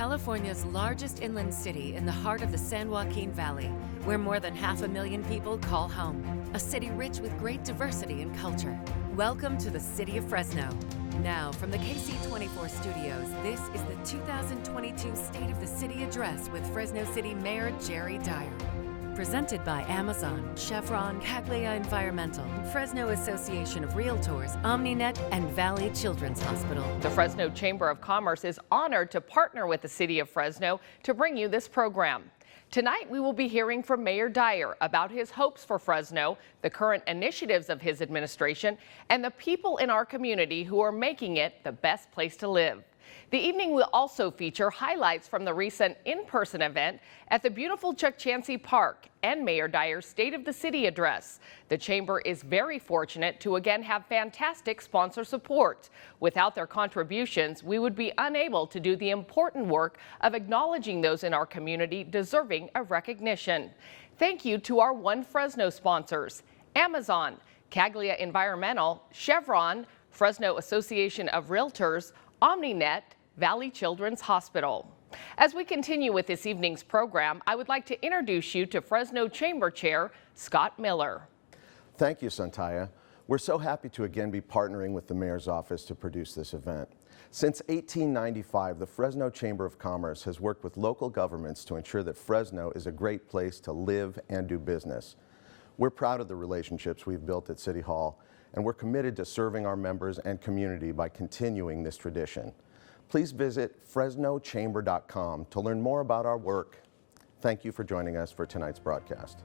California's largest inland city in the heart of the San Joaquin Valley, where more than 500,000 people call home. A city rich with great diversity and culture. Welcome to the city of Fresno. Now, from the KC24 studios, this is the 2022 State of the City Address with Fresno City Mayor Jerry Dyer. Presented by Amazon, Chevron, Caglia Environmental, Fresno Association of Realtors, OmniNet, and Valley Children's Hospital. The Fresno Chamber of Commerce is honored to partner with the City of Fresno to bring you this program. Tonight, we will be hearing from Mayor Dyer about his hopes for Fresno, the current initiatives of his administration, and the people in our community who are making it the best place to live. The evening will also feature highlights from the recent in-person event at the beautiful Chukchansi Park and Mayor Dyer's State of the City address. The Chamber is very fortunate to again have fantastic sponsor support. Without their contributions, we would be unable to do the important work of acknowledging those in our community deserving of recognition. Thank you to our One Fresno sponsors: Amazon, Caglia Environmental, Chevron, Fresno Association of Realtors, OmniNet, Valley Children's Hospital. As we continue with this evening's program, I would like to introduce you to Fresno Chamber Chair Scott Miller. Thank you, Santaya. We're so happy to again be partnering with the Mayor's Office to produce this event. Since 1895, the Fresno Chamber of Commerce has worked with local governments to ensure that Fresno is a great place to live and do business. We're proud of the relationships we've built at City Hall, and we're committed to serving our members and community by continuing this tradition. Please visit fresnochamber.com to learn more about our work. Thank you for joining us for tonight's broadcast.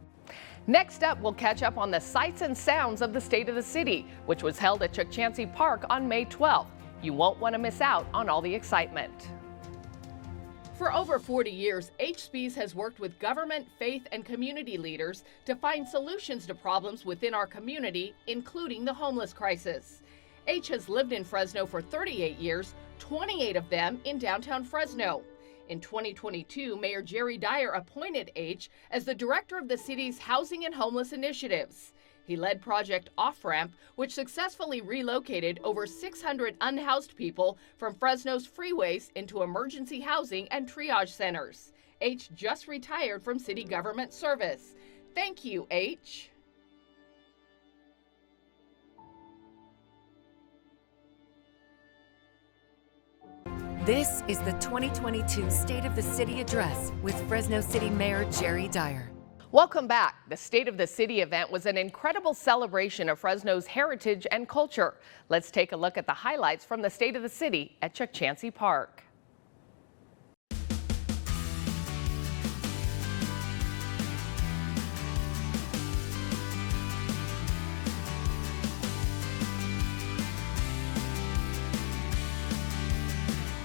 Next up, we'll catch up on the sights and sounds of the State of the City, which was held at Chukchansi Park on May 12th. You won't want to miss out on all the excitement. For over 40 years, HSPs has worked with government, faith, and community leaders to find solutions to problems within our community, including the homeless crisis. H has lived in Fresno for 38 years, 28 of them in downtown Fresno. In 2022, Mayor Jerry Dyer appointed H as the director of the city's housing and homeless initiatives. He led Project Off-Ramp, which successfully relocated over 600 unhoused people from Fresno's freeways into emergency housing and triage centers. H just retired from city government service. Thank you, H. This is the 2022 State of the City Address with Fresno City Mayor Jerry Dyer. Welcome back. The State of the City event was an incredible celebration of Fresno's heritage and culture. Let's take a look at the highlights from the State of the City at Chukchansi Park.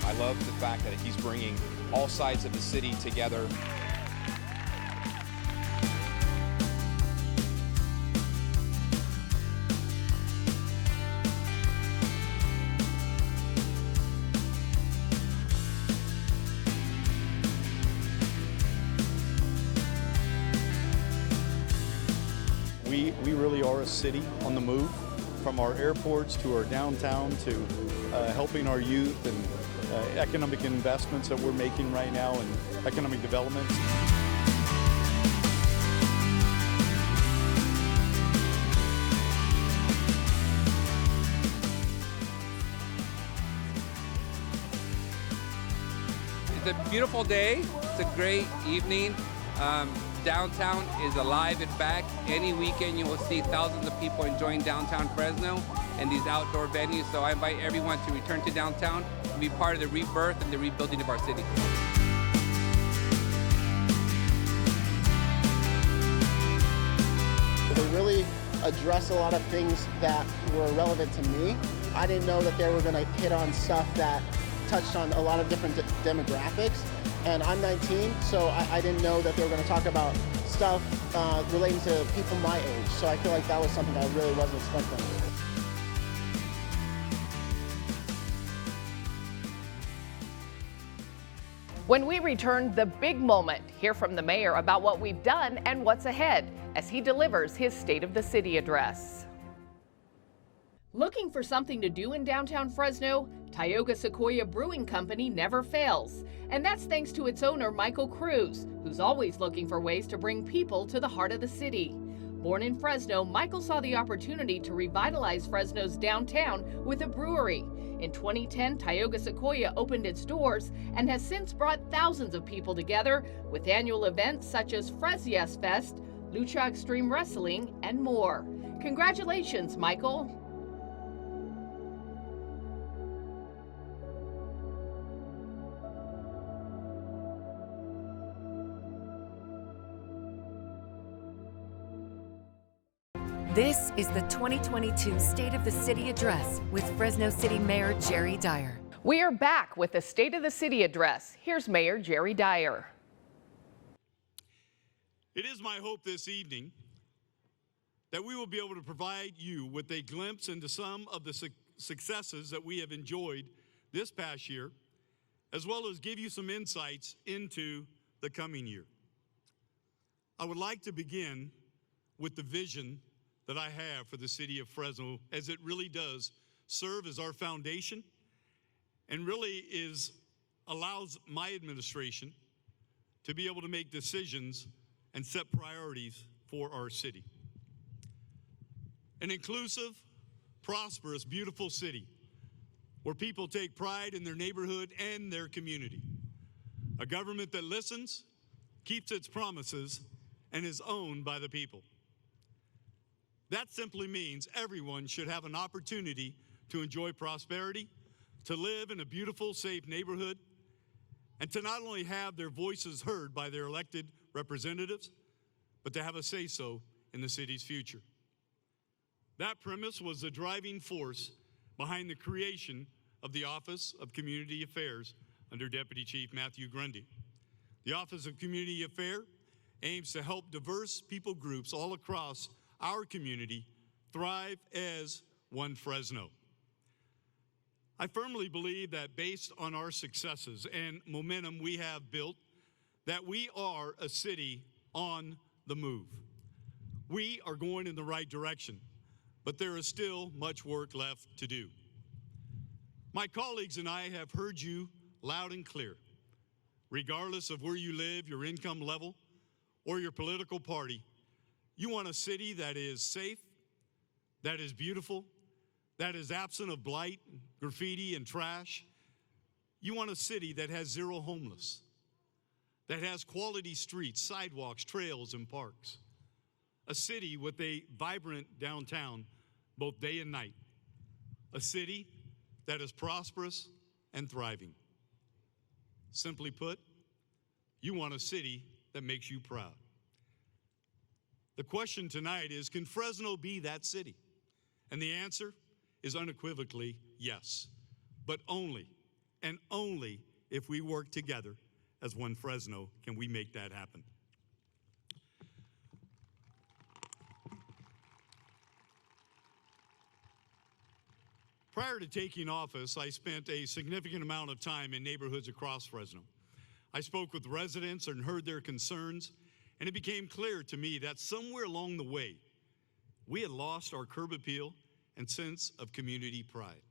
I love the fact that he's bringing all sides of the city together. We really are a city on the move, from our airports to our downtown to helping our youth and economic investments that we're making right now and economic development. It's a beautiful day. It's a great evening. Downtown is alive and back. Any weekend you will see thousands of people enjoying downtown Fresno and these outdoor venues. So I invite everyone to return to downtown and be part of the rebirth and the rebuilding of our city. They really address a lot of things that were relevant to me. I didn't know that they were going to hit on stuff that touched on a lot of different demographics. And I'm 19, so I didn't know that they were going to talk about stuff relating to people my age. So I feel like that was something I really wasn't expecting. When we return, the big moment. Hear from the mayor about what we've done and what's ahead as he delivers his State of the City address. Looking for something to do in downtown Fresno? Tioga Sequoia Brewing Company never fails. And that's thanks to its owner, Michael Cruz, who's always looking for ways to bring people to the heart of the city. Born in Fresno, Michael saw the opportunity to revitalize Fresno's downtown with a brewery. In 2010, Tioga Sequoia opened its doors and has since brought thousands of people together with annual events such as Fresias Fest, Lucha Extreme Wrestling, and more. Congratulations, Michael. This is the 2022 State of the City Address with Fresno City Mayor Jerry Dyer. We are back with the State of the City Address. Here's Mayor Jerry Dyer. It is my hope this evening that we will be able to provide you with a glimpse into some of the successes that we have enjoyed this past year, as well as give you some insights into the coming year. I would like to begin with the vision that I have for the city of Fresno, as it really does serve as our foundation and really allows my administration to be able to make decisions and set priorities for our city. An inclusive, prosperous, beautiful city where people take pride in their neighborhood and their community. A government that listens, keeps its promises, and is owned by the people. That simply means everyone should have an opportunity to enjoy prosperity, to live in a beautiful, safe neighborhood, and to not only have their voices heard by their elected representatives, but to have a say-so in the city's future. That premise was the driving force behind the creation of the Office of Community Affairs under Deputy Chief Matthew Grundy. The Office of Community Affairs aims to help diverse people groups all across our community thrive as one Fresno. I firmly believe that based on our successes and momentum we have built, that we are a city on the move. We are going in the right direction, but there is still much work left to do. My colleagues and I have heard you loud and clear. Regardless of where you live, your income level, or your political party, you want a city that is safe, that is beautiful, that is absent of blight, graffiti, and trash. You want a city that has zero homeless, that has quality streets, sidewalks, trails, and parks. A city with a vibrant downtown, both day and night. A city that is prosperous and thriving. Simply put, you want a city that makes you proud. The question tonight is, can Fresno be that city? And the answer is unequivocally yes, but only and only if we work together as one Fresno can we make that happen. Prior to taking office, I spent a significant amount of time in neighborhoods across Fresno. I spoke with residents and heard their concerns, and it became clear to me that somewhere along the way, we had lost our curb appeal and sense of community pride.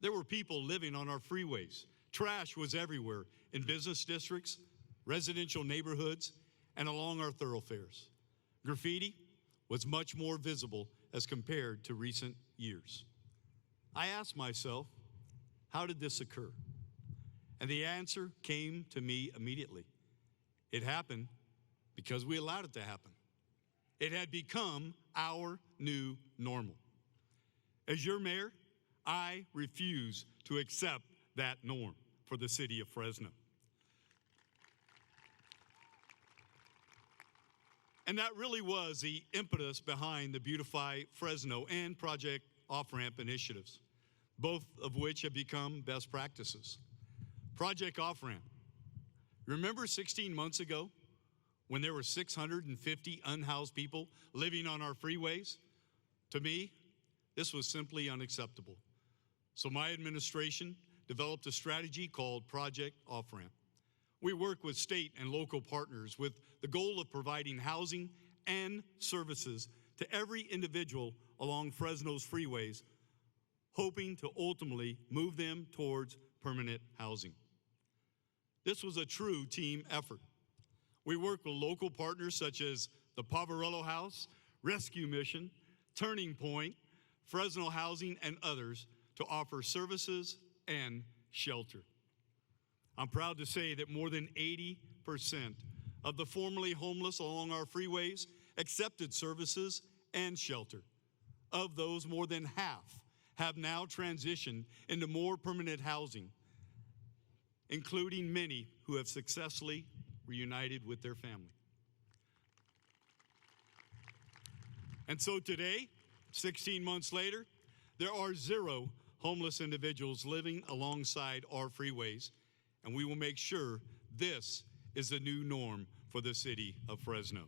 There were people living on our freeways. Trash was everywhere in business districts, residential neighborhoods, and along our thoroughfares. Graffiti was much more visible as compared to recent years. I asked myself, how did this occur? And the answer came to me immediately. It happened because we allowed it to happen. It had become our new normal. As your mayor, I refuse to accept that norm for the city of Fresno. And that really was the impetus behind the Beautify Fresno and Project Off-Ramp initiatives, both of which have become best practices. Project Off-Ramp. Remember 16 months ago when there were 650 unhoused people living on our freeways? To me, this was simply unacceptable. So my administration developed a strategy called Project Off-Ramp. We work with state and local partners with the goal of providing housing and services to every individual along Fresno's freeways, hoping to ultimately move them towards permanent housing. This was a true team effort. We worked with local partners such as the Poverello House, Rescue Mission, Turning Point, Fresno Housing, and others to offer services and shelter. I'm proud to say that more than 80% of the formerly homeless along our freeways accepted services and shelter. Of those, more than half have now transitioned into more permanent housing, including many who have successfully reunited with their family. And so today, 16 months later, there are 0 homeless individuals living alongside our freeways, and we will make sure this is the new norm for the city of Fresno.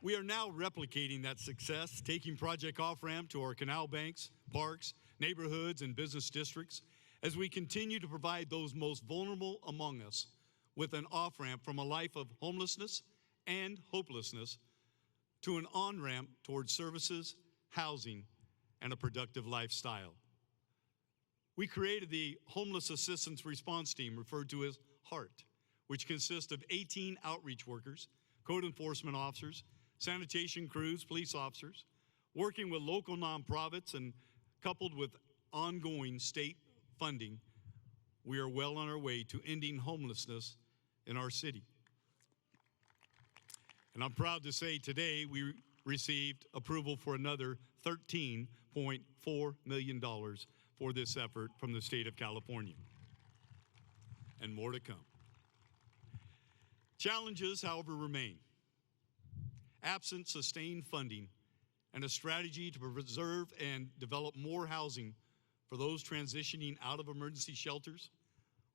We are now replicating that success, taking Project Off-Ramp to our canal banks, parks, neighborhoods, and business districts as we continue to provide those most vulnerable among us with an off-ramp from a life of homelessness and hopelessness to an on-ramp towards services, housing, and a productive lifestyle. We created the Homeless Assistance Response Team, referred to as HART, which consists of 18 outreach workers, code enforcement officers, sanitation crews, police officers, working with local nonprofits, and coupled with ongoing state funding, we are well on our way to ending homelessness in our city. And I'm proud to say today we received approval for another $13.4 million for this effort from the state of California, and more to come. Challenges, however, remain. Absent sustained funding and a strategy to preserve and develop more housing for those transitioning out of emergency shelters,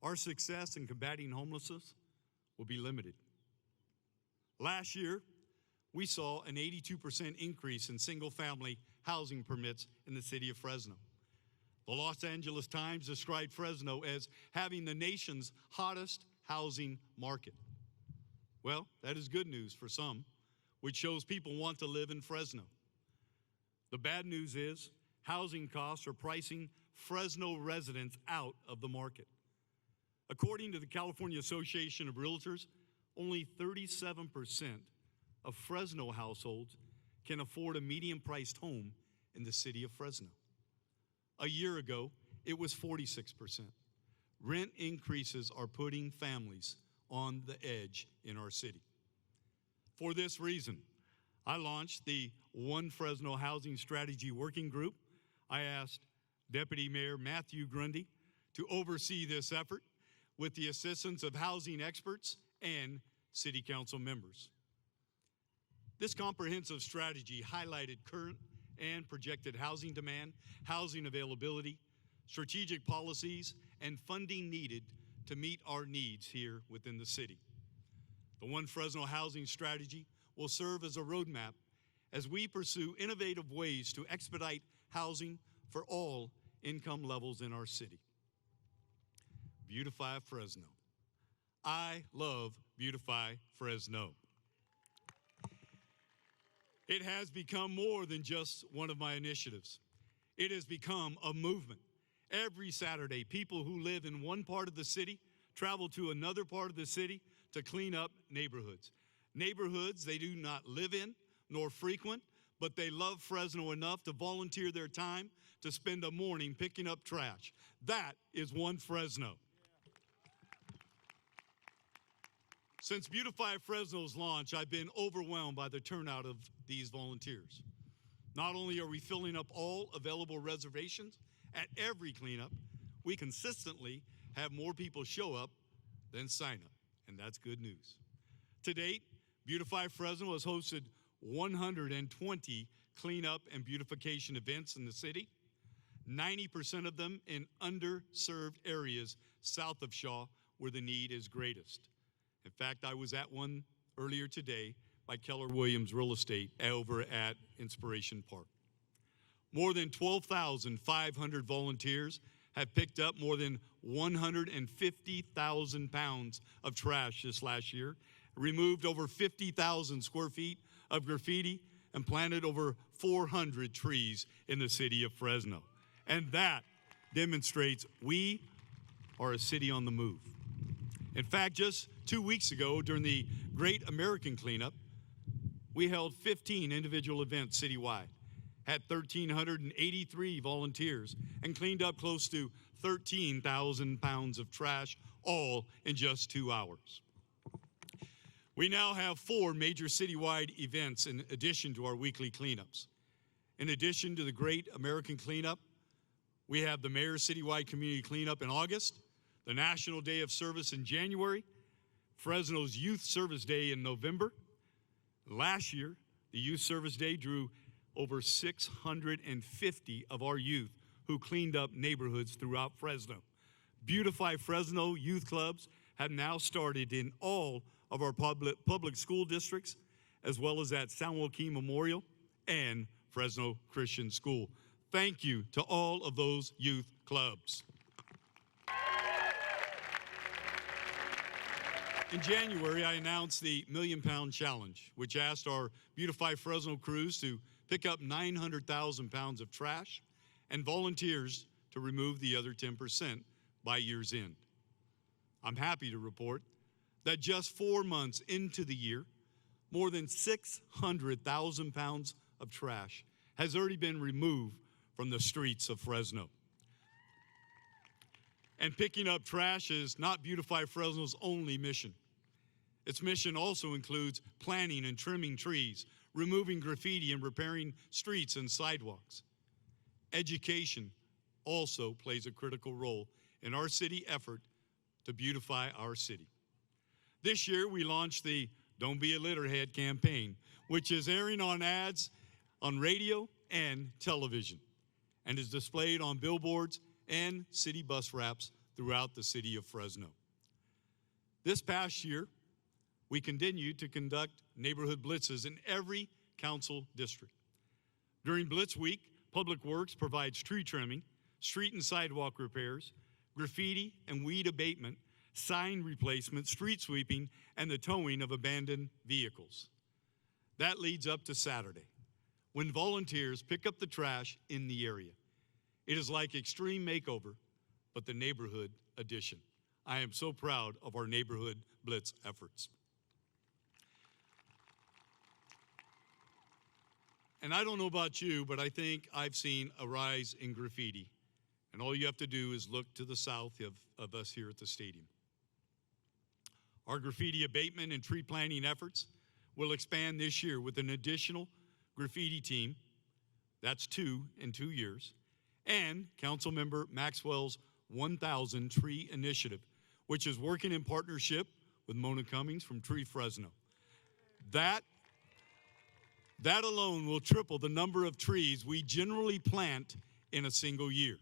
our success in combating homelessness will be limited. Last year, we saw an 82% increase in single-family housing permits in the city of Fresno. The Los Angeles Times described Fresno as having the nation's hottest housing market. Well, that is good news for some, which shows people want to live in Fresno. The bad news is housing costs are pricing Fresno residents out of the market. According to the California Association of Realtors, only 37% of Fresno households can afford a medium-priced home in the city of Fresno. A year ago, it was 46%. Rent increases are putting families on the edge in our city. For this reason, I launched the One Fresno Housing Strategy Working Group. I asked Deputy Mayor Matthew Grundy to oversee this effort with the assistance of housing experts and city council members. This comprehensive strategy highlighted current and projected housing demand, housing availability, strategic policies, and funding needed to meet our needs here within the city. The One Fresno Housing Strategy will serve as a roadmap as we pursue innovative ways to expedite housing for all income levels in our city. Beautify Fresno. I love Beautify Fresno. It has become more than just one of my initiatives. It has become a movement. Every Saturday, people who live in one part of the city travel to another part of the city to clean up neighborhoods. Neighborhoods they do not live in nor frequent, but they love Fresno enough to volunteer their time to spend a morning picking up trash. That is One Fresno. Since Beautify Fresno's launch, I've been overwhelmed by the turnout of these volunteers. Not only are we filling up all available reservations at every cleanup, we consistently have more people show up than sign up, and that's good news. To date, Beautify Fresno has hosted 120 cleanup and beautification events in the city, 90% of them in underserved areas south of Shaw where the need is greatest. In fact, I was at one earlier today by Keller Williams Real Estate over at Inspiration Park. More than 12,500 volunteers have picked up more than 150,000 pounds of trash this last year, removed over 50,000 square feet of graffiti, and planted over 400 trees in the city of Fresno. And that demonstrates we are a city on the move. In fact, just 2 weeks ago, during the Great American Cleanup, we held 15 individual events citywide, had 1,383 volunteers, and cleaned up close to 13,000 pounds of trash, all in just 2 hours. We now have 4 major citywide events in addition to our weekly cleanups. In addition to the Great American Cleanup, we have the Mayor's Citywide Community Cleanup in August, the National Day of Service in January, Fresno's Youth Service Day in November. Last year, the Youth Service Day drew over 650 of our youth who cleaned up neighborhoods throughout Fresno. Beautify Fresno youth clubs have now started in all of our public school districts, as well as at San Joaquin Memorial and Fresno Christian School. Thank you to all of those youth clubs. In January, I announced the Million Pound Challenge, which asked our Beautify Fresno crews to pick up 900,000 pounds of trash and volunteers to remove the other 10% by year's end. I'm happy to report that just 4 months into the year, more than 600,000 pounds of trash has already been removed from the streets of Fresno. And picking up trash is not Beautify Fresno's only mission. Its mission also includes planting and trimming trees, removing graffiti, and repairing streets and sidewalks. Education also plays a critical role in our city effort to beautify our city. This year, we launched the Don't Be a Litterhead campaign, which is airing on ads on radio and television, and is displayed on billboards and city bus wraps throughout the city of Fresno. This past year, we continued to conduct neighborhood blitzes in every council district. During Blitz Week, Public Works provides tree trimming, street and sidewalk repairs, graffiti and weed abatement, sign replacement, street sweeping, and the towing of abandoned vehicles. That leads up to Saturday, when volunteers pick up the trash in the area. It is like Extreme Makeover, but the neighborhood edition. I am so proud of our neighborhood blitz efforts. And I don't know about you, but I think I've seen a rise in graffiti. And all you have to do is look to the south of us here at the stadium. Our graffiti abatement and tree planting efforts will expand this year with an additional graffiti team. That's 2 in 2 years. And Councilmember Maxwell's 1,000 Tree Initiative, which is working in partnership with Mona Cummings from Tree Fresno. That alone will triple the number of trees we generally plant in a single year.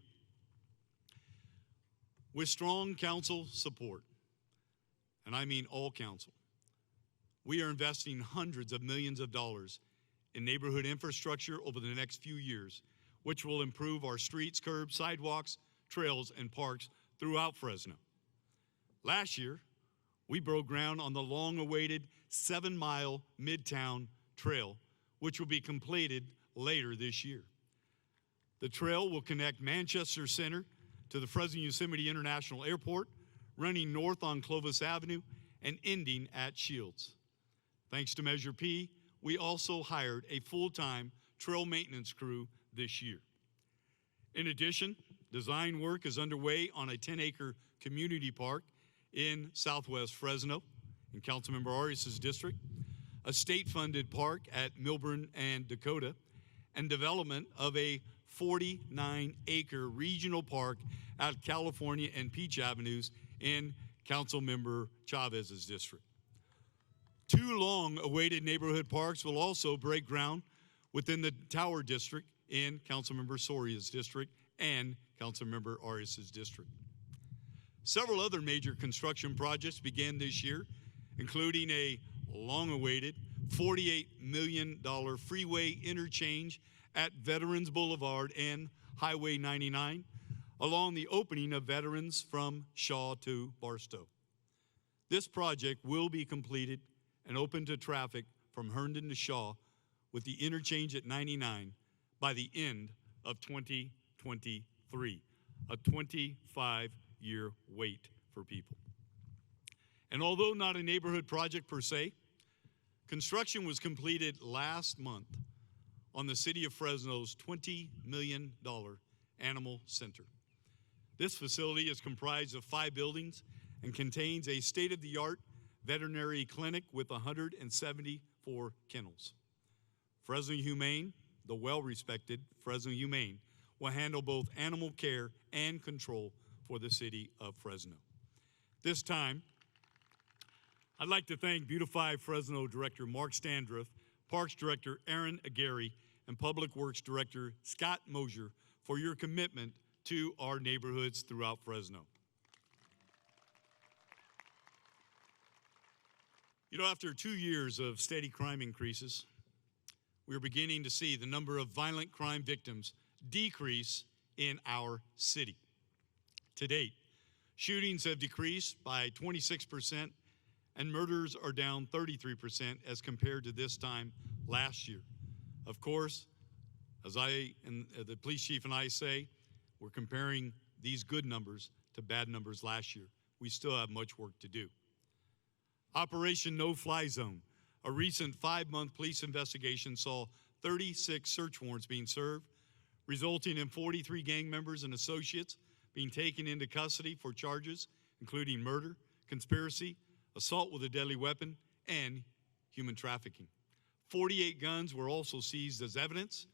With strong council support, and I mean all council, we are investing hundreds of millions of dollars in neighborhood infrastructure over the next few years, which will improve our streets, curbs, sidewalks, trails, and parks throughout Fresno. Last year, we broke ground on the long-awaited 7-mile Midtown Trail, which will be completed later this year. The trail will connect Manchester Center to the Fresno Yosemite International Airport, running north on Clovis Avenue and ending at Shields. Thanks to Measure P, we also hired a full-time trail maintenance crew this year. In addition, design work is underway on a 10-acre community park in southwest Fresno, in Councilmember Arias' district, a state-funded park at Milburn and Dakota, and development of a 49-acre regional park at California and Peach Avenues in Councilmember Chavez's district. 2 long-awaited neighborhood parks will also break ground within the Tower District in Councilmember Soria's district and Councilmember Arias' district. Several other major construction projects began this year, including a long-awaited $48 million freeway interchange at Veterans Boulevard and Highway 99, along the opening of Veterans from Shaw to Barstow. This project will be completed and open to traffic from Herndon to Shaw with the interchange at 99 by the end of 2023, a 25-year wait for people. And although not a neighborhood project per se, construction was completed last month on the City of Fresno's $20 million Animal Center. This facility is comprised of 5 buildings and contains a state-of-the-art veterinary clinic with 174 kennels. Fresno Humane, the well-respected Fresno Humane, will handle both animal care and control for the City of Fresno. This time, I'd like to thank Beautify Fresno Director Mark Standriff, Parks Director Aaron Aguirre, and Public Works Director Scott Mosier for your commitment to our neighborhoods throughout Fresno. You know, after 2 years of steady crime increases, we're beginning to see the number of violent crime victims decrease in our city. To date, shootings have decreased by 26%, and murders are down 33% as compared to this time last year. Of course, as I and the police chief and I say, we're comparing these good numbers to bad numbers last year. We still have much work to do. Operation No Fly Zone, a recent 5-month police investigation, saw 36 search warrants being served, resulting in 43 gang members and associates being taken into custody for charges including murder, conspiracy, assault with a deadly weapon, and human trafficking. 48 guns were also seized as evidence.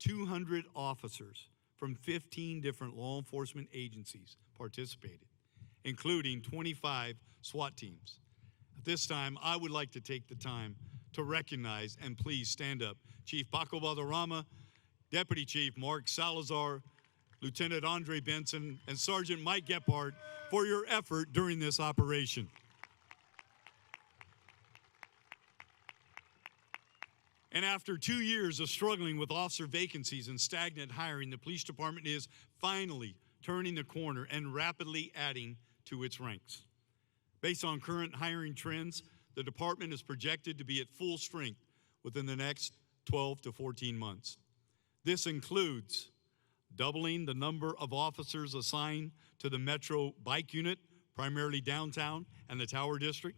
200 officers from 15 different law enforcement agencies participated, including 25 SWAT teams. At this time, I would like to take the time to recognize, and please stand up, Chief Paco Valderrama, Deputy Chief Mark Salazar, Lieutenant Andre Benson, and Sergeant Mike Gephardt for your effort during this operation. And after 2 years of struggling with officer vacancies and stagnant hiring, the police department is finally turning the corner and rapidly adding to its ranks. Based on current hiring trends, the department is projected to be at full strength within the next 12 to 14 months. This includes doubling the number of officers assigned to the Metro Bike Unit, primarily downtown and the Tower District,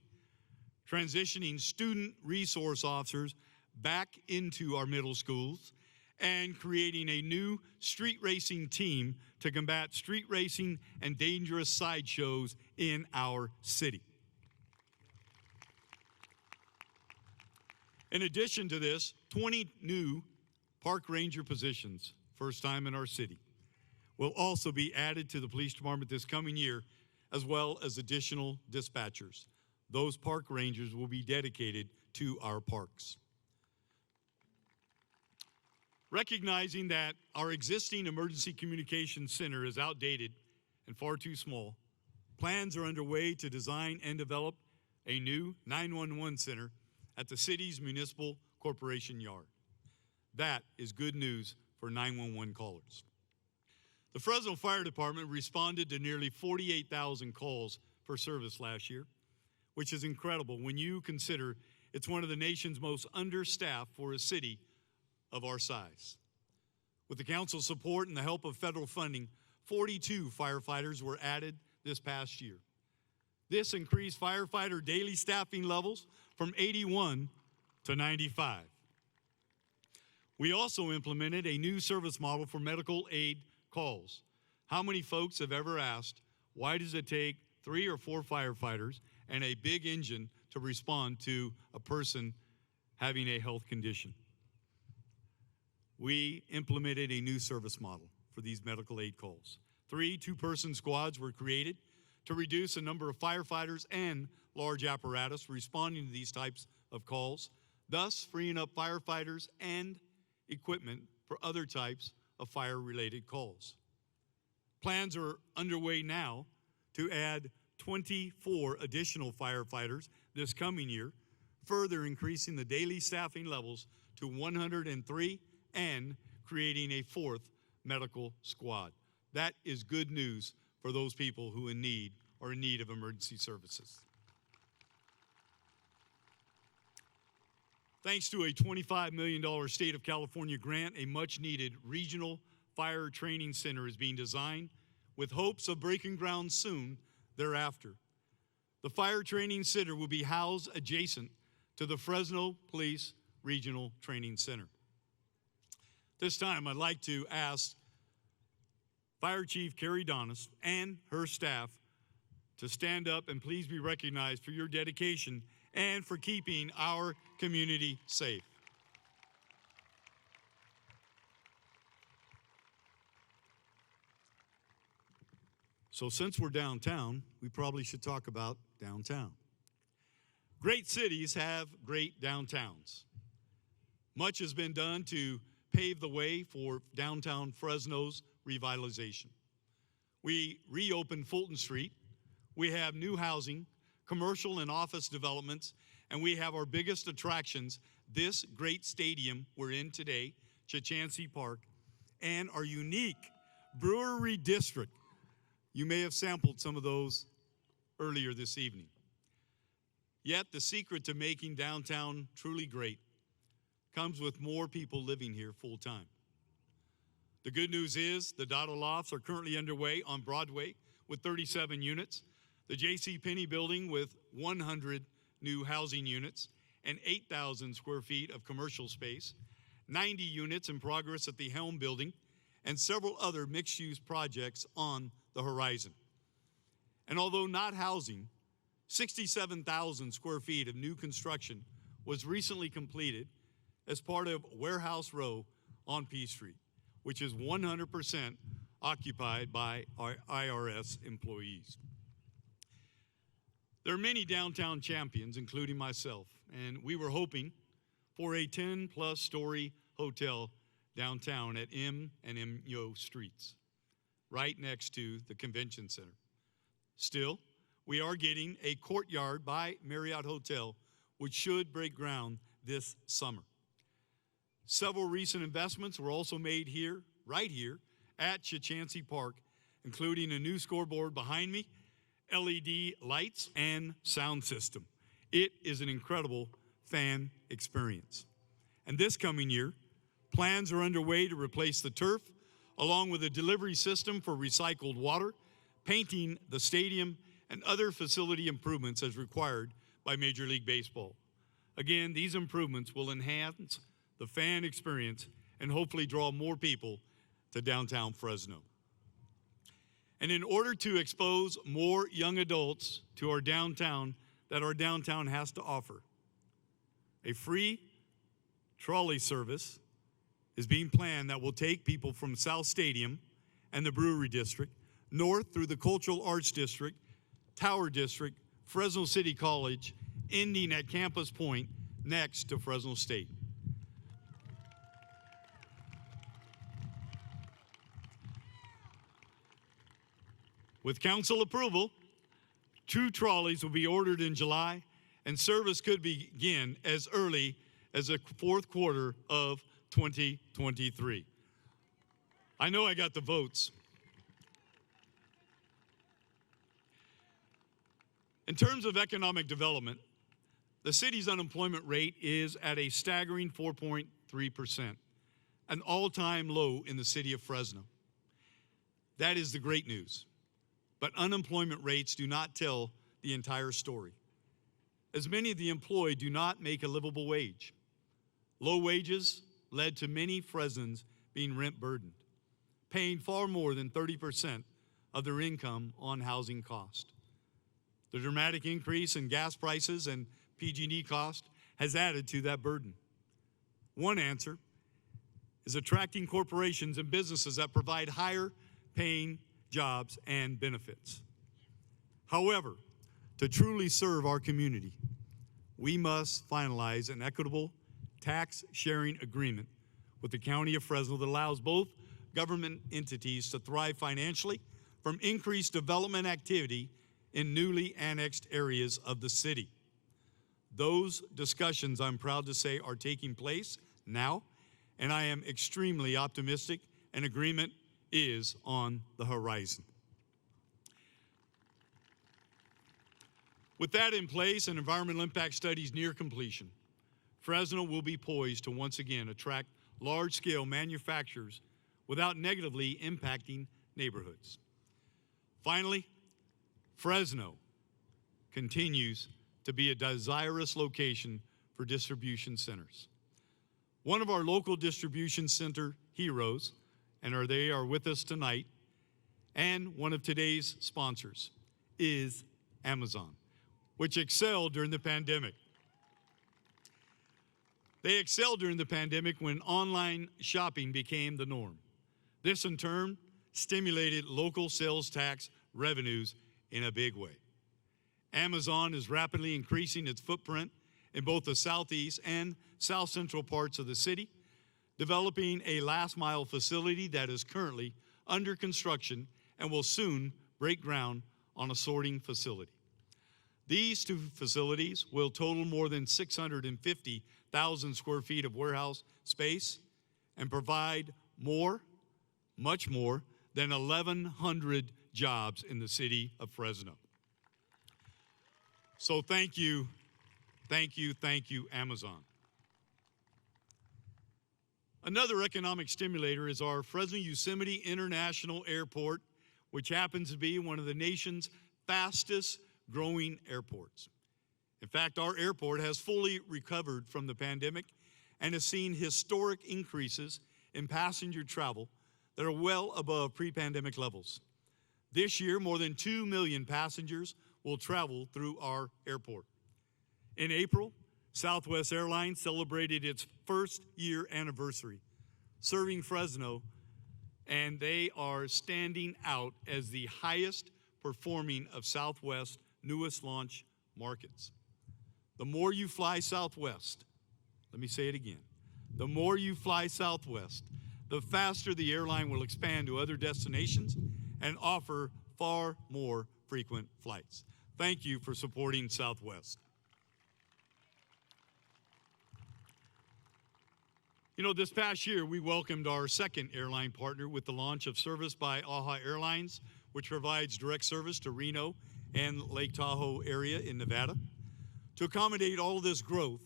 transitioning student resource officers back into our middle schools, and creating a new street racing team to combat street racing and dangerous sideshows in our city. In addition to this, 20 new park ranger positions, first time in our city, will also be added to the police department this coming year, as well as additional dispatchers. Those park rangers will be dedicated to our parks. Recognizing that our existing emergency communications center is outdated and far too small, plans are underway to design and develop a new 911 center at the city's municipal corporation yard. That is good news for 911 callers. The Fresno Fire Department responded to nearly 48,000 calls for service last year, which is incredible when you consider it's one of the nation's most understaffed for a city of our size. With the council's support and the help of federal funding, 42 firefighters were added this past year. This increased firefighter daily staffing levels from 81 to 95. We also implemented a new service model for medical aid calls. How many folks have ever asked, why does it take 3 or 4 firefighters and a big engine to respond to a person having a health condition? We implemented a new service model for these medical aid calls. 3 two-person squads were created to reduce the number of firefighters and large apparatus responding to these types of calls, thus freeing up firefighters and equipment for other types of fire-related calls. Plans are underway now to add 24 additional firefighters this coming year, further increasing the daily staffing levels to 103 and creating a 4th medical squad. That is good news for those people who are in need of emergency services. Thanks to a $25 million state of California grant, a much-needed regional fire training center is being designed with hopes of breaking ground soon thereafter. The fire training center will be housed adjacent to the Fresno Police Regional Training Center. This time, I'd like to ask Fire Chief Carrie Donis and her staff to stand up and please be recognized for your dedication and for keeping our community safe. So since we're downtown, we probably should talk about downtown. Great cities have great downtowns. Much has been done to pave the way for downtown Fresno's revitalization. We reopened Fulton Street. We have new housing, commercial and office developments, and we have our biggest attractions, this great stadium we're in today, Chachansey Park, and our unique brewery district. You may have sampled some of those earlier this evening. Yet the secret to making downtown truly great comes with more people living here full time. The good news is the Dada Lofts are currently underway on Broadway with 37 units, the JCPenney building with 100 new housing units and 8,000 square feet of commercial space, 90 units in progress at the Helm building, and several other mixed-use projects on the horizon. And although not housing, 67,000 square feet of new construction was recently completed as part of Warehouse Row on P Street, which is 100% occupied by our IRS employees. There are many downtown champions, including myself, and we were hoping for a 10-plus story hotel downtown at M and Yo streets, right next to the convention center. Still, we are getting a Courtyard by Marriott Hotel, which should break ground this summer. Several recent investments were also made here, right here, at Chachansey Park, including a new scoreboard behind me, LED lights, and sound system. It is an incredible fan experience. And this coming year, plans are underway to replace the turf, along with a delivery system for recycled water, painting the stadium, and other facility improvements as required by Major League Baseball. Again, these improvements will enhance the fan experience and hopefully draw more people to downtown Fresno. And in order to expose more young adults to our downtown that our downtown has to offer, a free trolley service is being planned that will take people from South Stadium and the Brewery District north through the Cultural Arts District, Tower District, Fresno City College, ending at Campus Point next to Fresno State. With council approval, 2 trolleys will be ordered in July, and service could begin as early as the 4th quarter of 2023. I know I got the votes. In terms of economic development, the city's unemployment rate is at a staggering 4.3%, an all-time low in the city of Fresno. That is the great news. But unemployment rates do not tell the entire story, as many of the employed do not make a livable wage. Low wages led to many Fresnans being rent burdened, paying far more than 30% of their income on housing cost. The dramatic increase in gas prices and PG&E cost has added to that burden. One answer is attracting corporations and businesses that provide higher paying jobs and benefits. However, to truly serve our community, we must finalize an equitable tax sharing agreement with the County of Fresno that allows both government entities to thrive financially from increased development activity in newly annexed areas of the city. Those discussions, I'm proud to say, are taking place now, and I am extremely optimistic an agreement is on the horizon. With that in place and environmental impact studies near completion, Fresno will be poised to once again attract large-scale manufacturers without negatively impacting neighborhoods. Finally, Fresno continues to be a desirous location for distribution centers. One of our local distribution center heroes, and they are with us tonight, and one of today's sponsors is Amazon, which excelled during the pandemic. They excelled during the pandemic when online shopping became the norm. This, in turn, stimulated local sales tax revenues in a big way. Amazon is rapidly increasing its footprint in both the southeast and south central parts of the city, developing a last-mile facility that is currently under construction and will soon break ground on a sorting facility. These two facilities will total more than 650,000 square feet of warehouse space and provide much more than 1,100 jobs in the city of Fresno. So thank you, Amazon. Another economic stimulator is our Fresno Yosemite International Airport, which happens to be one of the nation's fastest growing airports. In fact, our airport has fully recovered from the pandemic and has seen historic increases in passenger travel that are well above pre-pandemic levels. This year, more than 2 million passengers will travel through our airport. In April, Southwest Airlines celebrated its first year anniversary serving Fresno, and they are standing out as the highest performing of Southwest's newest launch markets. The more you fly Southwest, let me say it again, the more you fly Southwest, the faster the airline will expand to other destinations and offer far more frequent flights. Thank you for supporting Southwest. You know, this past year, we welcomed our second airline partner with the launch of service by AHA Airlines, which provides direct service to Reno and Lake Tahoe area in Nevada. To accommodate all of this growth,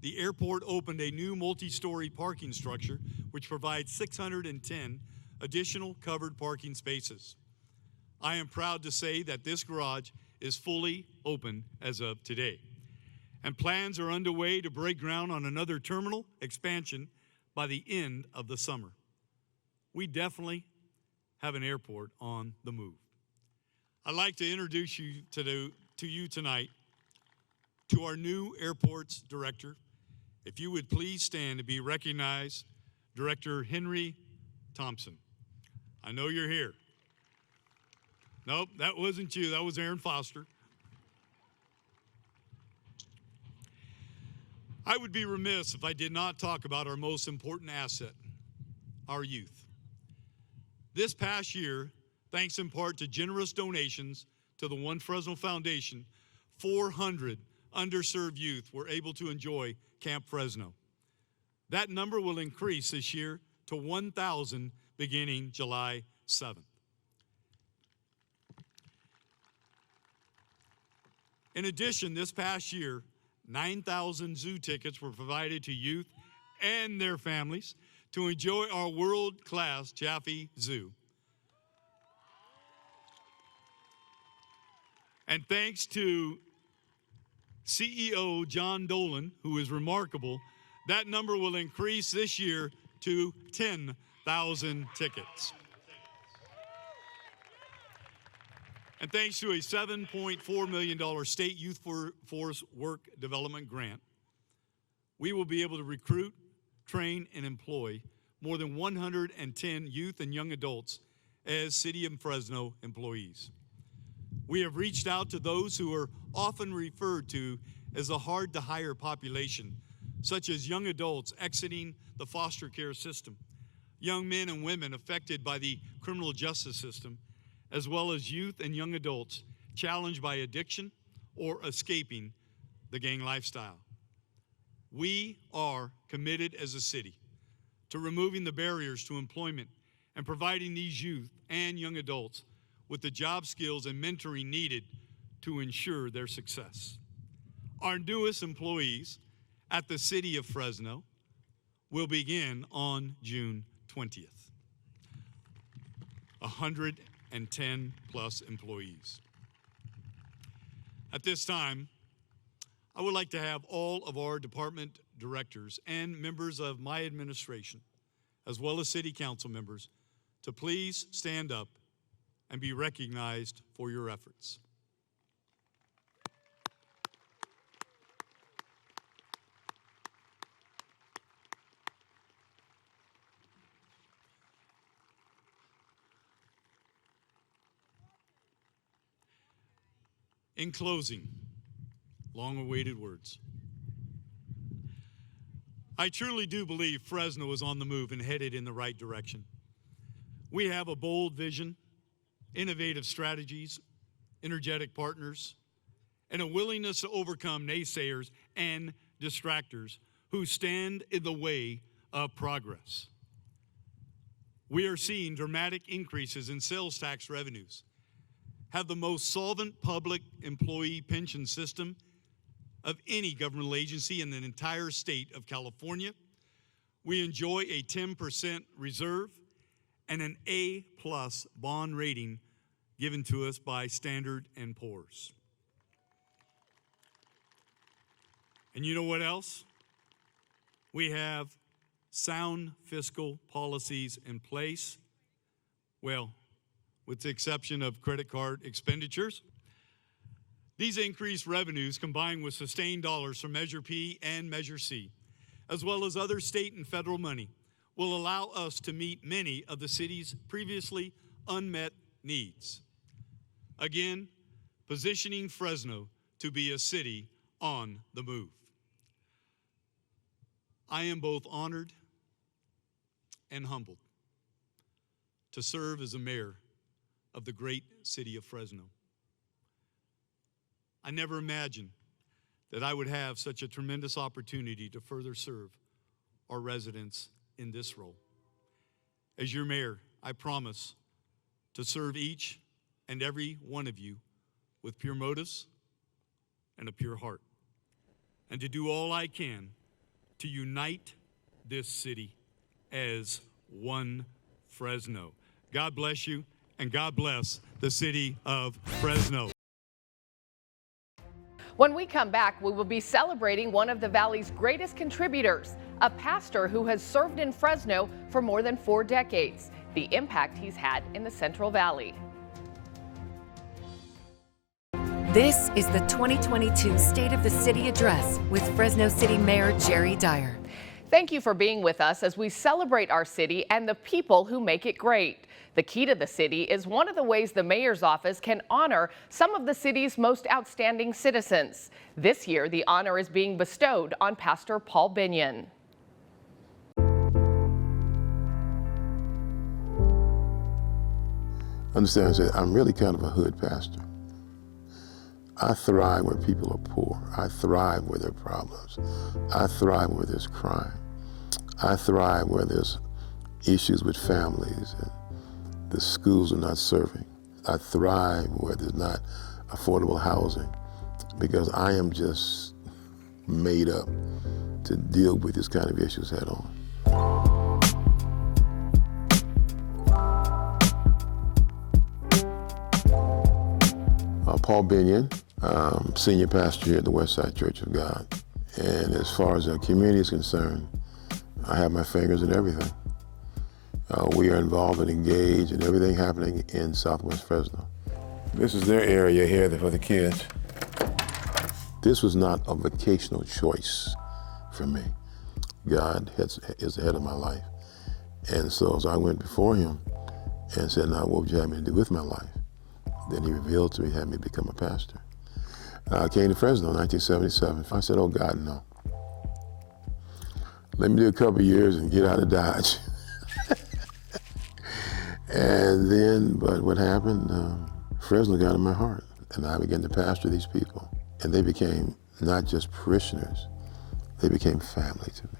the airport opened a new multi-story parking structure, which provides 610 additional covered parking spaces. I am proud to say that this garage is fully open as of today, and plans are underway to break ground on another terminal expansion by the end of the summer. We definitely have an airport on the move. I'd like to introduce you to you tonight to our new airports director. If you would please stand to be recognized, Director Henry Thompson. I know you're here. Nope, that wasn't you, that was Aaron Foster. I would be remiss if I did not talk about our most important asset, our youth. This past year, thanks in part to generous donations to the One Fresno Foundation, 400 underserved youth were able to enjoy Camp Fresno. That number will increase this year to 1,000 beginning July 7th. In addition, this past year, 9,000 zoo tickets were provided to youth and their families to enjoy our world-class Chaffee Zoo. And thanks to CEO John Dolan, who is remarkable, that number will increase this year to 10,000 tickets. And thanks to a $7.4 million state youth force work development grant, we will be able to recruit, train, and employ more than 110 youth and young adults as City of Fresno employees. We have reached out to those who are often referred to as a hard-to-hire population, such as young adults exiting the foster care system, young men and women affected by the criminal justice system, as well as youth and young adults challenged by addiction or escaping the gang lifestyle. We are committed as a city to removing the barriers to employment and providing these youth and young adults with the job skills and mentoring needed to ensure their success. Our newest employees, at the City of Fresno will begin on June 20th. 110 plus employees. At this time, I would like to have all of our department directors and members of my administration, as well as city council members, to please stand up and be recognized for your efforts. In closing, long-awaited words. I truly do believe Fresno is on the move and headed in the right direction. We have a bold vision, innovative strategies, energetic partners, and a willingness to overcome naysayers and distractors who stand in the way of progress. We are seeing dramatic increases in sales tax revenues, have the most solvent public employee pension system of any governmental agency in the entire state of California. We enjoy a 10% reserve and an A+ bond rating given to us by Standard & Poor's. And you know what else? We have sound fiscal policies in place. Well, with the exception of credit card expenditures. These increased revenues, combined with sustained dollars from Measure P and Measure C, as well as other state and federal money, will allow us to meet many of the city's previously unmet needs. Again, positioning Fresno to be a city on the move. I am both honored and humbled to serve as a mayor of the great city of Fresno. I never imagined that I would have such a tremendous opportunity to further serve our residents in this role. As your mayor, I promise to serve each and every one of you with pure motives and a pure heart, and to do all I can to unite this city as one Fresno. God bless you. And God bless the city of Fresno. When we come back, we will be celebrating one of the Valley's greatest contributors, a pastor who has served in Fresno for more than 4 decades, the impact he's had in the Central Valley. This is the 2022 State of the City Address with Fresno City Mayor Jerry Dyer. Thank you for being with us as we celebrate our city and the people who make it great. The key to the city is one of the ways the mayor's office can honor some of the city's most outstanding citizens. This year, the honor is being bestowed on Pastor Paul Binion. Understand, I'm really kind of a hood pastor. I thrive where people are poor. I thrive where there are problems. I thrive where there's crime. I thrive where there's issues with families and the schools are not serving. I thrive where there's not affordable housing because I am just made up to deal with this kind of issues head on. Paul Binion, senior pastor here at the Westside Church of God. And as far as our community is concerned, I have my fingers in everything. We are involved and engaged in everything happening in Southwest Fresno. This is their area here for the kids. This was not a vocational choice for me. God is the head of my life. And so as I went before him and said, now what would you have me to do with my life? Then he revealed to me, had me become a pastor. I came to Fresno in 1977. I said, oh God, no. Let me do a couple of years and get out of Dodge. And then, but what happened, Fresno got in my heart, and I began to pastor these people. And they became not just parishioners, they became family to me.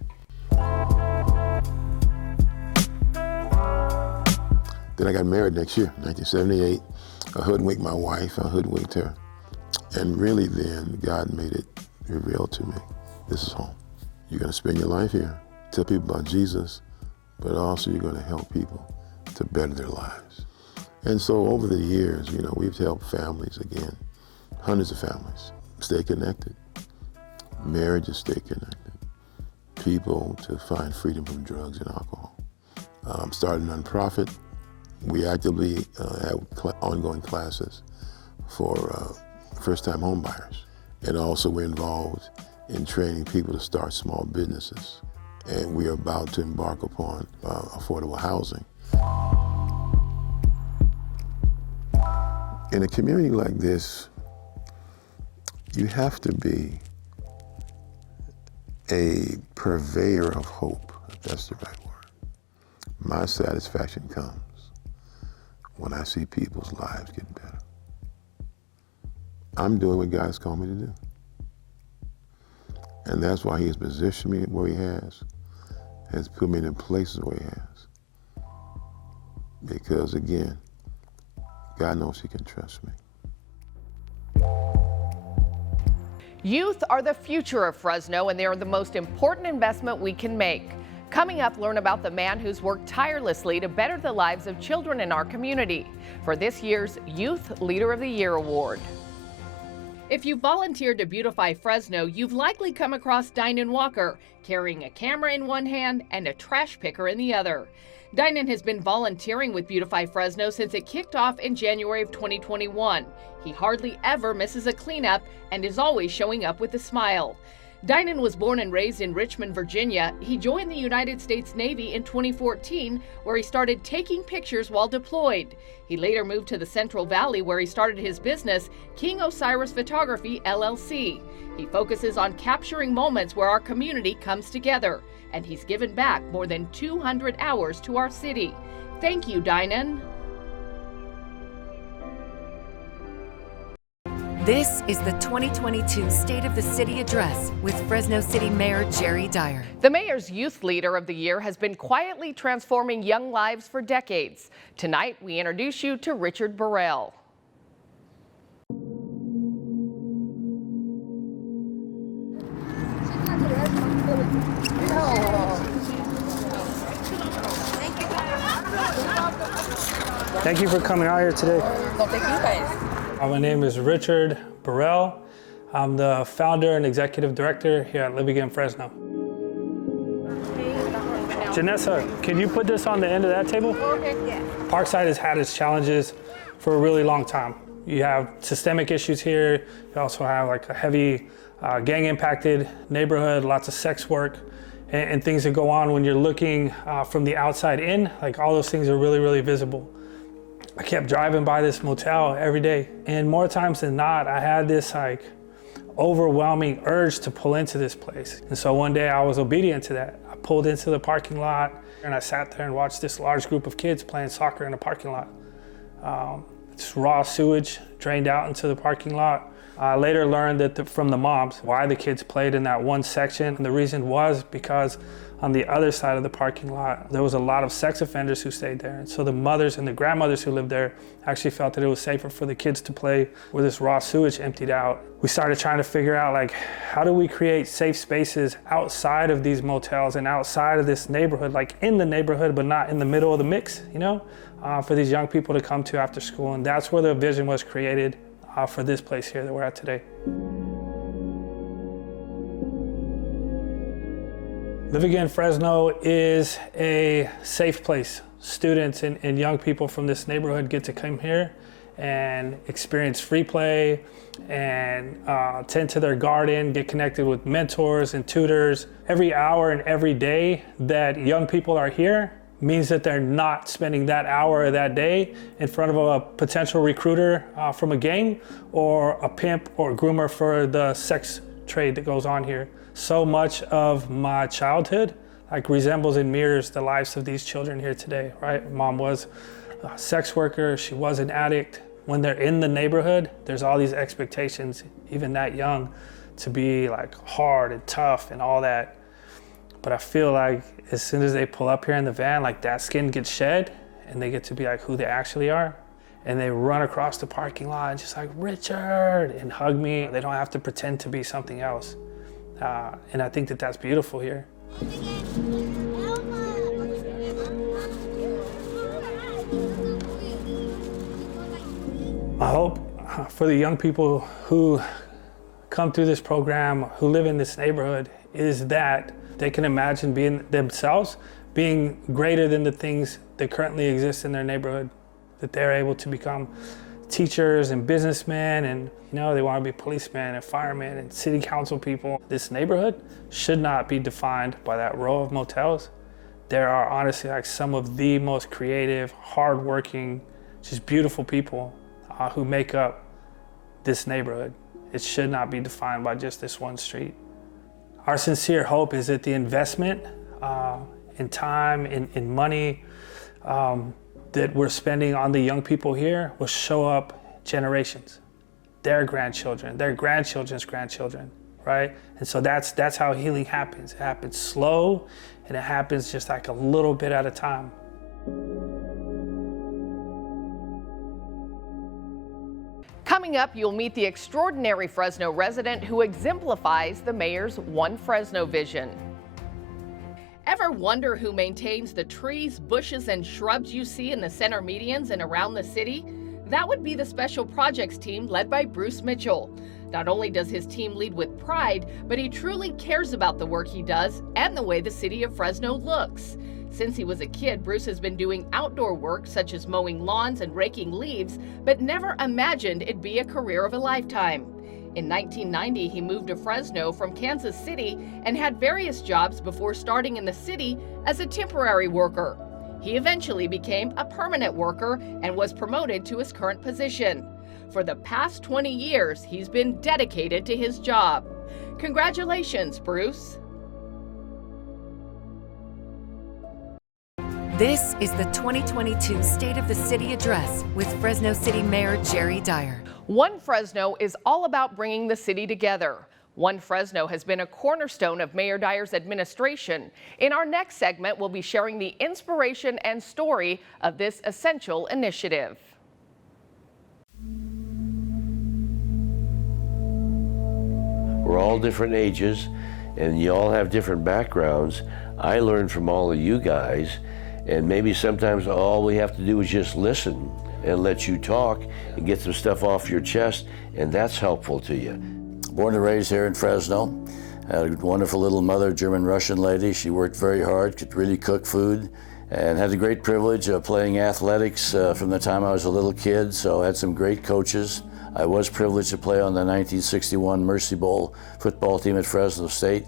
Then I got married next year, 1978. I hoodwinked my wife, I hoodwinked her. And really then, God made it reveal to me, this is home. You're going to spend your life here, tell people about Jesus, but also you're going to help people to better their lives. And so over the years, you know, we've helped families, again, hundreds of families, stay connected. Marriages stay connected. People to find freedom from drugs and alcohol. Started a nonprofit. We actively have ongoing classes for first-time home buyers. And also we're involved in training people to start small businesses. And we are about to embark upon affordable housing. In a community like this, you have to be a purveyor of hope, if that's the right word. My satisfaction comes when I see people's lives get better. I'm doing what God's called me to do. And that's why he has positioned me where he has put me in places where he has. Because again, God knows he can trust me. Youth are the future of Fresno, and they are the most important investment we can make. Coming up, learn about the man who's worked tirelessly to better the lives of children in our community for this year's Youth Leader of the Year Award. If you volunteered to beautify Fresno, you've likely come across Dynan Walker, carrying a camera in one hand and a trash picker in the other. Dynan has been volunteering with Beautify Fresno since it kicked off in January of 2021. He hardly ever misses a cleanup and is always showing up with a smile. Dynan was born and raised in Richmond, Virginia. He joined the United States Navy in 2014, where he started taking pictures while deployed. He later moved to the Central Valley, where he started his business, King Osiris Photography, LLC. He focuses on capturing moments where our community comes together, and he's given back more than 200 hours to our city. Thank you, Dynan. This is the 2022 State of the City Address with Fresno City Mayor Jerry Dyer. The mayor's Youth Leader of the Year has been quietly transforming young lives for decades. Tonight, we introduce you to Richard Burrell. Thank you for coming out here today. Well, thank you guys. My name is Richard Burrell. I'm the founder and executive director here at Live Again Fresno. Janessa, can you put this on the end of that table? Okay. Yeah. Parkside has had its challenges for a really long time. You have systemic issues here. You also have like a heavy gang impacted neighborhood, lots of sex work and things that go on when you're looking from the outside in. Like all those things are really, really visible. I kept driving by this motel every day, and more times than not, I had this like overwhelming urge to pull into this place. And so one day I was obedient to that. I pulled into the parking lot and I sat there and watched this large group of kids playing soccer in a parking lot. It's raw sewage drained out into the parking lot. I later learned that from the moms why the kids played in that one section. And the reason was because on the other side of the parking lot, there was a lot of sex offenders who stayed there. And so the mothers and the grandmothers who lived there actually felt that it was safer for the kids to play where this raw sewage emptied out. We started trying to figure out, like, how do we create safe spaces outside of these motels and outside of this neighborhood, like in the neighborhood, but not in the middle of the mix, you know, for these young people to come to after school. And that's where the vision was created for this place here that we're at today. Live Again Fresno is a safe place. Students and young people from this neighborhood get to come here and experience free play and tend to their garden, get connected with mentors and tutors. Every hour and every day that young people are here means that they're not spending that hour or that day in front of a potential recruiter from a gang or a pimp or a groomer for the sex trade that goes on here. So much of my childhood like resembles and mirrors the lives of these children here today, right? Mom was a sex worker, she was an addict. When they're in the neighborhood, there's all these expectations, even that young, to be like hard and tough and all that. But I feel like as soon as they pull up here in the van, like that skin gets shed and they get to be like who they actually are. And they run across the parking lot and just like, Richard, and hug me. They don't have to pretend to be something else. And I think that that's beautiful here. I hope for the young people who come through this program, who live in this neighborhood, is that they can imagine being themselves, being greater than the things that currently exist in their neighborhood, that they're able to become teachers and businessmen, and they want to be policemen and firemen and city council people. This neighborhood should not be defined by that row of motels. There are honestly like some of the most creative, hardworking, just beautiful people who make up this neighborhood. It should not be defined by just this one street. Our sincere hope is that the investment in time, in money that we're spending on the young people here will show up generations, their grandchildren, their grandchildren's grandchildren, right? And so that's how healing happens. It happens slow, and it happens just like a little bit at a time. Coming up, you'll meet the extraordinary Fresno resident who exemplifies the mayor's One Fresno vision. Ever wonder who maintains the trees, bushes, and shrubs you see in the center medians and around the city? That would be the special projects team led by Bruce Mitchell. Not only does his team lead with pride, but he truly cares about the work he does and the way the city of Fresno looks. Since he was a kid, Bruce has been doing outdoor work such as mowing lawns and raking leaves, but never imagined it'd be a career of a lifetime. In 1990, he moved to Fresno from Kansas City and had various jobs before starting in the city as a temporary worker. He eventually became a permanent worker and was promoted to his current position. For the past 20 years, he's been dedicated to his job. Congratulations, Bruce. This is the 2022 State of the City Address with Fresno City Mayor Jerry Dyer. One Fresno is all about bringing the city together. One Fresno has been a cornerstone of Mayor Dyer's administration. In our next segment, we'll be sharing the inspiration and story of this essential initiative. We're all different ages, and you all have different backgrounds. I learned from all of you guys, and maybe sometimes all we have to do is just listen and let you talk and get some stuff off your chest, and that's helpful to you. Born and raised here in Fresno. Had a wonderful little mother, German-Russian lady. She worked very hard, could really cook food, and had the great privilege of playing athletics from the time I was a little kid, so I had some great coaches. I was privileged to play on the 1961 Mercy Bowl football team at Fresno State,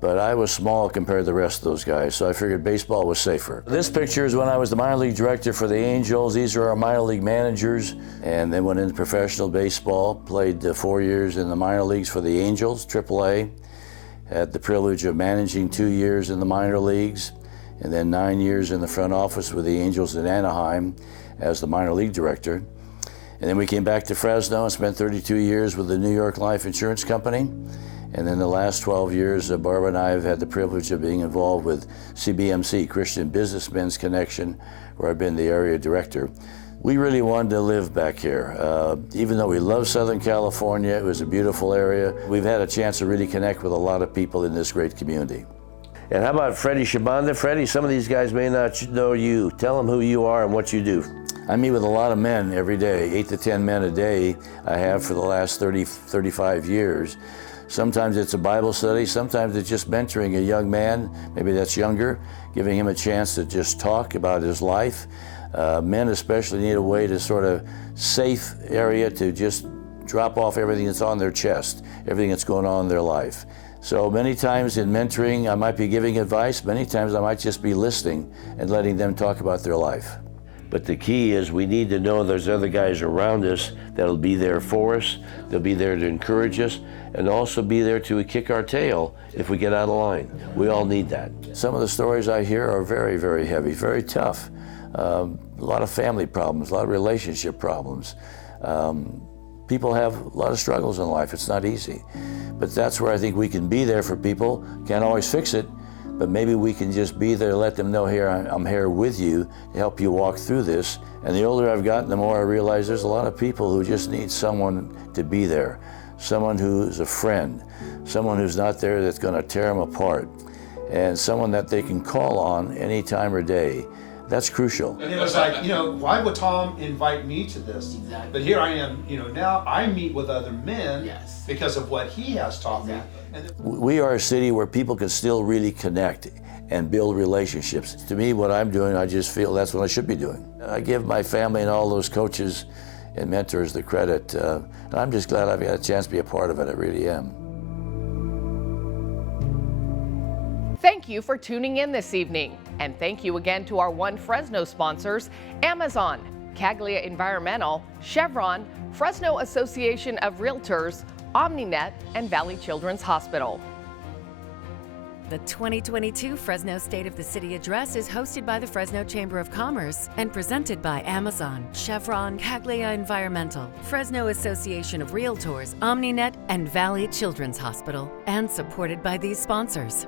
but I was small compared to the rest of those guys, so I figured baseball was safer. This picture is when I was the minor league director for the Angels. These are our minor league managers, and then went into professional baseball, played 4 years in the minor leagues for the Angels, AAA. Had the privilege of managing 2 years in the minor leagues, and then 9 years in the front office with the Angels in Anaheim as the minor league director. And then we came back to Fresno and spent 32 years with the New York Life Insurance Company. And then the last 12 years, Barbara and I have had the privilege of being involved with CBMC, Christian Businessmen's Connection, where I've been the area director. We really wanted to live back here. Even though we love Southern California, it was a beautiful area, we've had a chance to really connect with a lot of people in this great community. And how about Freddie Shabanda? Freddie, some of these guys may not know you. Tell them who you are and what you do. I meet with a lot of men every day, 8 to 10 men a day I have for the last 35 years. Sometimes it's a Bible study, sometimes it's just mentoring a young man, maybe that's younger, giving him a chance to just talk about his life. Men especially need a way to sort of safe area to just drop off everything that's on their chest, everything that's going on in their life. So many times in mentoring, I might be giving advice, many times I might just be listening and letting them talk about their life. But the key is we need to know there's other guys around us that'll be there for us, they'll be there to encourage us, and also be there to kick our tail if we get out of line. We all need that. Some of the stories I hear are very, very heavy, very tough. A lot of family problems, a lot of relationship problems. People have a lot of struggles in life. It's not easy. But that's where I think we can be there for people. Can't always fix it, but maybe we can just be there, let them know, here, I'm here with you to help you walk through this. And the older I've gotten, the more I realize there's a lot of people who just need someone to be there. someone who's a friend, someone who's not there that's going to tear them apart, and someone that they can call on any time or day. That's crucial. And it was like, why would Tom invite me to this? Exactly. But here I am, now I meet with other men Yes. because of what he has taught me. And We are a city where people can still really connect and build relationships. To me, what I'm doing, I just feel that's what I should be doing. I give my family and all those coaches and mentors the credit. And I'm just glad I've got a chance to be a part of it. I really am. Thank you for tuning in this evening. And thank you again to our One Fresno sponsors, Amazon, Caglia Environmental, Chevron, Fresno Association of Realtors, OmniNet, and Valley Children's Hospital. The 2022 Fresno State of the City Address is hosted by the Fresno Chamber of Commerce and presented by Amazon, Chevron, Caglia Environmental, Fresno Association of Realtors, OmniNet, and Valley Children's Hospital, and supported by these sponsors.